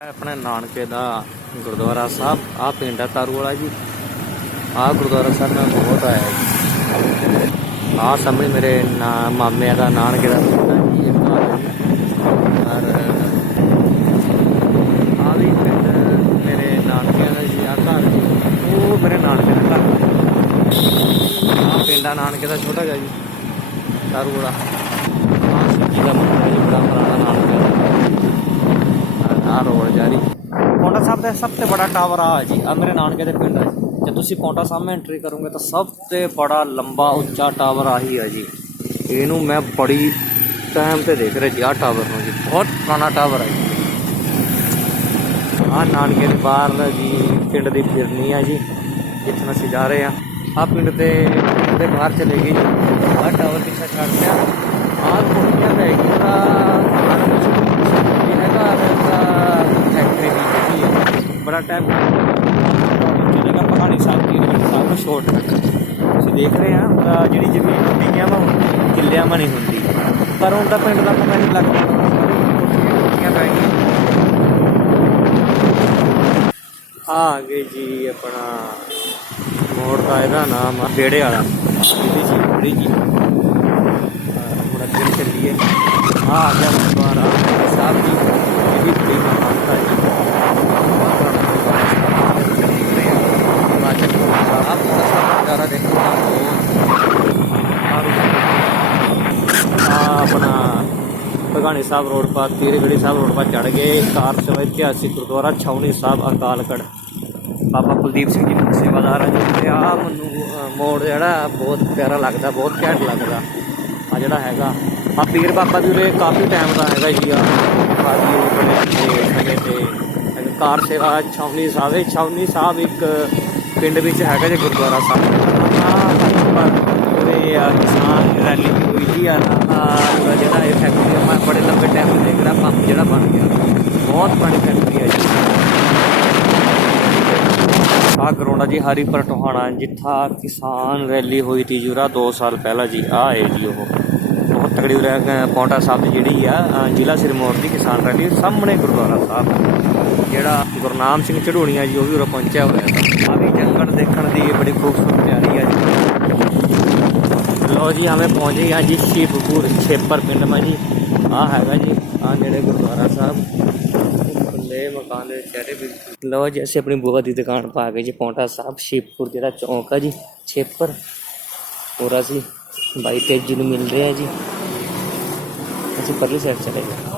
ਇਹ ਆਪਣੇ ਨਾਨਕੇ ਦਾ ਗੁਰਦੁਆਰਾ ਸਾਹਿਬ ਆ ਪਿੰਡ ਹੈ ਤਾਰੂ ਵਾਲਾ ਜੀ। ਆ ਗੁਰਦੁਆਰਾ ਸਾਹਿਬ ਮੈਂ ਬਹੁਤ ਆਇਆ ਜੀ। ਆ ਸਾਹਮਣੇ ਮੇਰੇ ਨਾ- ਮਾਮਿਆਂ ਦਾ, ਨਾਨਕੇ ਦਾ ਪਿੰਡ ਹੈ ਜੀ ਇੱਕ ਆ ਔਰ ਆ ਵੀ ਪਿੰਡ ਮੇਰੇ ਨਾਨਕਿਆਂ ਦਾ ਜੀ ਆ ਘਰ ਉਹ ਮੇਰੇ ਨਾਨਕੇ ਦਾ ਘਰ ਆ ਪਿੰਡ ਆ ਨਾਨਕੇ ਦਾ ਛੋਟਾ ਜਿਹਾ ਜੀ, ਤਾਰੂ ਵਾਲਾ। ਆ ਸਿੱਧੀ ਦਾ ਮੰਦਿਰ ਹੈ ਜੀ ਬੜਾ ਪੁਰਾਣਾ ਨਾਨਕੇ ਦਾ ਆ ਰੋਡ ਜਾ ਰਹੀ ਪੌਂਟਾ ਸਾਹਿਬ ਦਾ ਸਭ ਤੋਂ ਬੜਾ ਟਾਵਰ ਆ ਜੀ ਆ ਮੇਰੇ ਨਾਨਕੇ ਦੇ ਪਿੰਡ। ਹੈ ਜੇ ਤੁਸੀਂ ਪੌਂਟਾ ਸਾਹਿਬ ਐਂਟਰੀ ਕਰੋਗੇ ਤਾਂ ਸਭ ਤੋਂ ਬੜਾ ਲੰਬਾ, ਉੱਚਾ ਟਾਵਰ ਆਹੀ ਹੈ ਜੀ। ਇਹਨੂੰ ਮੈਂ ਬੜੀ ਟਾਈਮ ਤੇ ਦੇਖ ਰਿਹਾ ਜੀ ਆ ਟਾਵਰ ਨੂੰ ਜੀ, ਬਹੁਤ ਪੁਰਾਣਾ ਟਾਵਰ ਹੈ ਜੀ। ਆ ਨਾਨਕੇ ਦੇ ਬਾਹਰ ਦਾ ਜੀ, ਪਿੰਡ ਦੀ ਫਿਰਨੀ ਆ ਜੀ, ਜਿੱਥੇ ਅਸੀਂ ਜਾ ਰਹੇ ਆ। ਆ ਪਿੰਡ ਦੇ ਦੇ ਬਾਹਰ ਚਲੇ ਗਏ ਜੀ। ਆ ਟਾਵਰ ਪਿੱਛੇ ਛੱਡ ਦਿਆ ਆ ਕੋਠੀਆਂ ਪੈ ਗਈਆਂ ਇਹ ਹੈਗਾ ਦਾ ਫੈਕਟਰੀ ਦੀ ਜਿਹੜੀ ਹੈ ਬੜਾ ਟਾਈਮ ਚਲੇਗਾ ਪਹਾੜੀ ਸਾਹਿਬ ਦੀ ਸਾਹਿਬ ਨੂੰ ਤੁਸੀਂ ਦੇਖ ਰਹੇ ਆ ਜਿਹੜੀ ਜ਼ਮੀਨ ਹੁੰਦੀ ਆ ਵਾ ਕਿੱਲਿਆਂ ਮਾ ਹੁੰਦੀ। ਪਰ ਹੁਣ ਤਾਂ ਪਿੰਡ ਦਾ ਪਤਾ ਲੱਗਦਾ ਕੋਠੀਆਂ ਪੈ ਗਈਆਂ ਆ ਗਏ ਜੀ ਆਪਣਾ ਮੋੜ ਦਾ ਇਹਦਾ ਨਾਮ ਆ ਬੇੜੇ ਵਾਲਾ। ਇਹਦੀ ਜੀ ਬੜੀ ਜੀ ਹੁਣ ਅੱਗੇ ਚੱਲੀਏ ਆ ਆ ਗਿਆ ਗੁਰਦੁਆਰਾ ਸਾਹਿਬ ਜੀ ਇਹ ਵੀ ਬੜੀ ਮਾਨਤਾ ਹੈ ਆਪਣਾ ਭਗਾਣੀ ਸਾਹਿਬ ਰੋਡ ਪਰ, ਤੀਰਗੜੀ ਸਾਹਿਬ ਰੋਡ ਪਾ ਚੜ ਗਏ। ਕਾਰ ਸੇਵਾ ਇਤਿਹਾਸਿਕ ਗੁਰਦੁਆਰਾ ਛਾਉਣੀ ਸਾਹਿਬ ਅਕਾਲਗੜ ਬਾਬਾ ਕੁਲਦੀਪ ਸਿੰਘ ਜੀ ਮੁੱਖ ਸੇਵਾਦਾਰ ਹੈ ਜੀ। ਤੇ ਆ ਮੈਨੂੰ ਮੋੜ ਜਿਹੜਾ ਬਹੁਤ ਪਿਆਰਾ ਲੱਗਦਾ, ਬਹੁਤ ਘੈਂਟ ਲੱਗਦਾ। ਆ ਜਿਹੜਾ ਹੈਗਾ। ਆ ਪੀਰ ਬਾਬਾ ਵੀ ਉਰੇ ਕਾਫੀ ਟਾਈਮ ਦਾ ਹੈਗਾ ਜੀ ਆ। ਕਾਫੀ ਬੜੇ ਤੇ ਹੈਗੇ ਕਾਰ ਸੇਵਾ ਛਾਉਣੀ ਸਾਹਿਬ, ਇਹ ਛਾਉਣੀ ਸਾਹਿਬ ਇੱਕ ਪਿੰਡ ਵਿੱਚ ਹੈਗਾ ਜੀ, ਗੁਰਦੁਆਰਾ ਸਾਹਿਬ। ਆ ਆ, ਕਿਸਾਨ ਰੈਲੀ ਹੋਈ ਜੀ ਆ ਜਿਹੜਾ ਇਹ ਫੈਕਟਰੀ ਮੈਂ ਬੜੇ ਲੰਬੇ ਟਾਈਮ ਤੋਂ ਦੇਖ ਰਿਹਾ ਪੰਪ ਜਿਹੜਾ ਬਣ ਗਿਆ। ਬਹੁਤ ਪੁਰਾਣੀ ਫੈਕਟਰੀ ਹੈ ਜੀ। ਆ ਗਰਾਉਂਡ ਜੀ, ਹਰੀਪੁਰ, ਟੋਹਾਣਾ, ਜਿੱਥਾ ਕਿਸਾਨ ਰੈਲੀ ਹੋਈ ਤੀ ਜੁਰਾ 2 ਸਾਲ ਪਹਿਲਾਂ ਜੀ। ਆ ਹੈ ਜੀ ਉਹ। ਬਹੁਤ ਤਕੜੀ ਉਰੇ ਪੌਂਟਾ ਸਾਹਿਬ ਦੀ ਜਿਹੜੀ ਆ ਜ਼ਿਲ੍ਹਾ ਸਿਰਮੌਰ ਦੀ ਕਿਸਾਨ ਰੈਲੀ ਸਾਹਮਣੇ ਗੁਰਦੁਆਰਾ ਸਾਹਿਬ। ਜਿਹੜਾ ਗੁਰਨਾਮ ਸਿੰਘ ਝੜੂਣੀਆ ਜੀ, ਉਹ ਵੀ ਉਰੇ ਪਹੁੰਚਿਆ ਹੋਇਆ। ਆ ਵੀ ਜੰਗਲ ਦੇਖਣ ਦੀ ਬੜੀ ਖੂਬਸੂਰਤ ਪਿਆਰੀ ਆ ਜੀ। ਲੋ ਜੀ ਹਮੇ ਪਹੁੰਚੇ ਗਿਆ ਜੀ ਸ਼ਿਵਪੁਰ ਛੇਪਰ ਪਿੰਡ ਮਾ ਜੀ। ਆ ਹੈਗਾ ਜੀ ਆ ਨੇੜੇ ਗੁਰਦੁਆਰਾ ਸਾਹਿਬ। ਖੁੱਲੇ ਮਕਾਨ ਦੇ ਚਿਹਰੇ ਵੀ ਲੋ ਜੀ, ਅਸੀਂ ਆਪਣੀ ਬੂਆ ਦੀ ਦੁਕਾਨ ਪਾ ਕੇ ਜੀ, ਪੌਂਟਾ ਸਾਹਿਬ ਸ਼ਿਵਪੁਰ ਜਿਹੜਾ ਚੌਂਕ ਆ ਜੀ, ਛੇਪਰ। ਪੂਰਾ ਅਸੀਂ ਬਾਈ ਤੇਜ ਜੀ ਨੂੰ ਮਿਲ ਰਿਹਾ ਜੀ। ਅਸੀਂ ਪਰਲੀ ਸਾਈਡ ਚਲੇ ਗਏ।